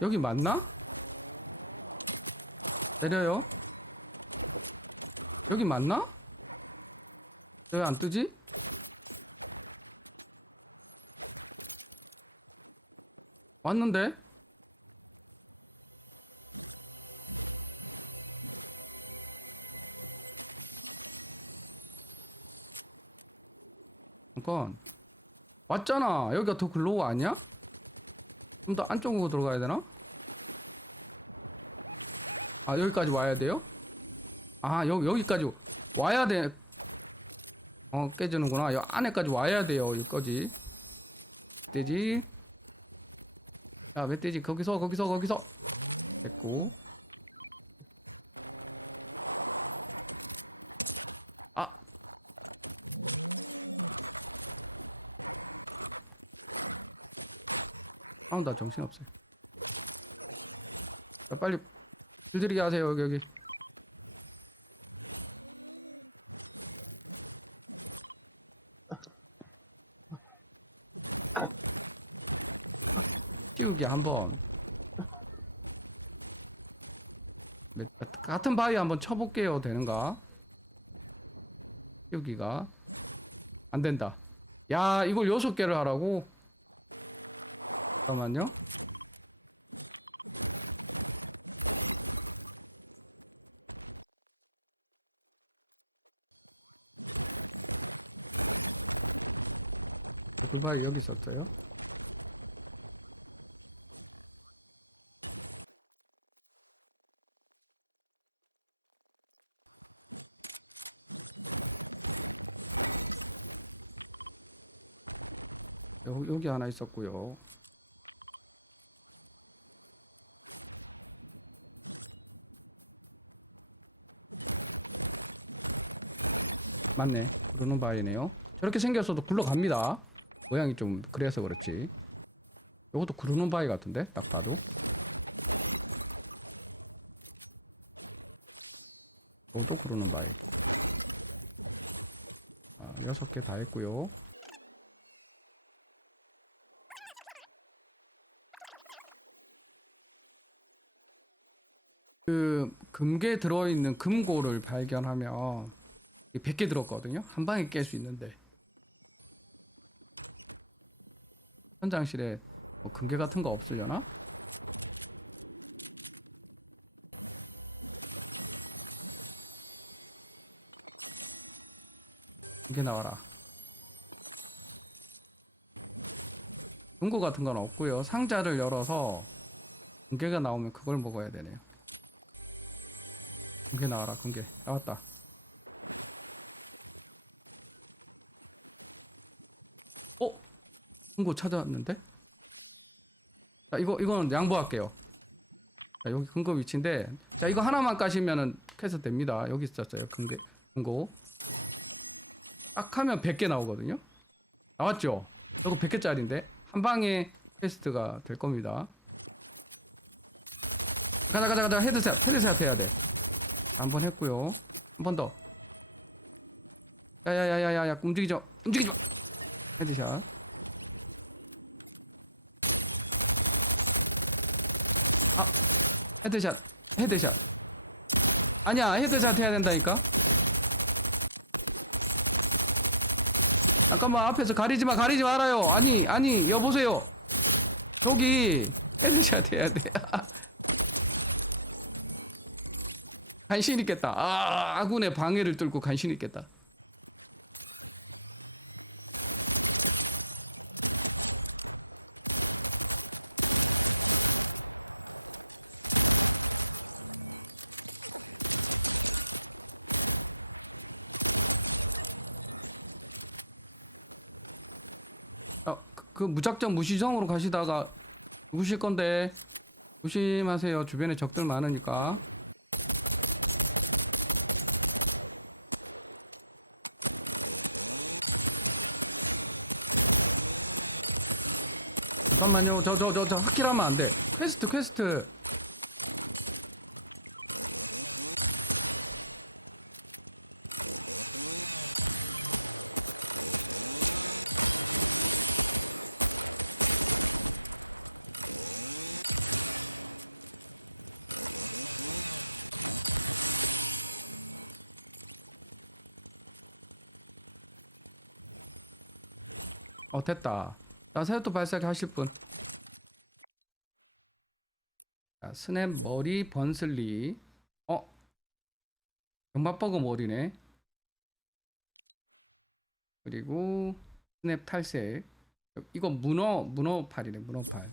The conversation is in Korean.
여기 맞나? 내려요. 여기 맞나? 왜 안 뜨지? 왔는데? 잠깐. 왔잖아. 여기가 더 글로우 아니야? 좀 더 안쪽으로 들어가야 되나? 아, 여기까지 와야 돼요? 아, 여기, 여기까지 와야 돼. 어, 깨지는구나. 여 안에까지 와야 돼요. 여기까지. 멧돼지. 야, 멧돼지. 거기서, 거기서, 거기서. 됐고. 아우, 나 정신없어요. 자, 빨리 들들이게 하세요, 여기, 여기. 띄우기 한번. 몇- 같은 바위 한번 쳐볼게요 되는가? 띄우기가. 안 된다. 야 이걸 여섯 개를 하라고 잠깐만요 굴바위 여기 있었어요 여, 여기 하나 있었고요. 맞네. 구르는 바위네요. 저렇게 생겼어도 굴러갑니다. 모양이 좀 그래서 그렇지. 요것도 구르는 바위 같은데 딱 봐도. 요것도 구르는 바위. 아, 여섯 개다 했고요. 그 금괴 들어있는 금고를 발견하면 100개 들었거든요. 한 방에 깰 수 있는데 현장실에 뭐 금괴 같은 거 없으려나? 금괴 나와라. 금고 같은 건 없고요. 상자를 열어서 금괴가 나오면 그걸 먹어야 되네요. 금괴 나와라 금괴 나왔다 어? 금고 찾아왔는데? 자 이거 이거는 양보할게요 자 여기 금고 위치인데 자 이거 하나만 까시면은 캐서 됩니다 여기 있었어요 금괴 금고 딱 하면 100개 나오거든요 나왔죠? 이거 100개짜리인데 한 방에 퀘스트가 될 겁니다 가자 가자 가자 헤드샷 헤드샷 해야 돼 한 번 했고요. 한 번 더. 야야야야야야 움직이지 마. 움직이지 마. 헤드샷. 아 헤드샷 헤드샷. 아니야 헤드샷 해야 된다니까. 잠깐만 앞에서 가리지 마 가리지 말아요. 아니 아니 여보세요. 저기 헤드샷 해야 돼. 간신 있겠다. 아, 아군의 방해를 뚫고 간신 있겠다. 아, 그, 그 무작정 무시정으로 가시다가 누구실 건데 조심하세요. 주변에 적들 많으니까. 잠깐만요. 저 저 저저 하키라면 안 돼. 퀘스트 퀘스트. 어 됐다. 자 새우도 발사기 하실 분. 자, 스냅 머리 번슬리. 어? 연마버거 머리네. 그리고 스냅 탈색. 이거 문어 문어 팔이네 문어 팔.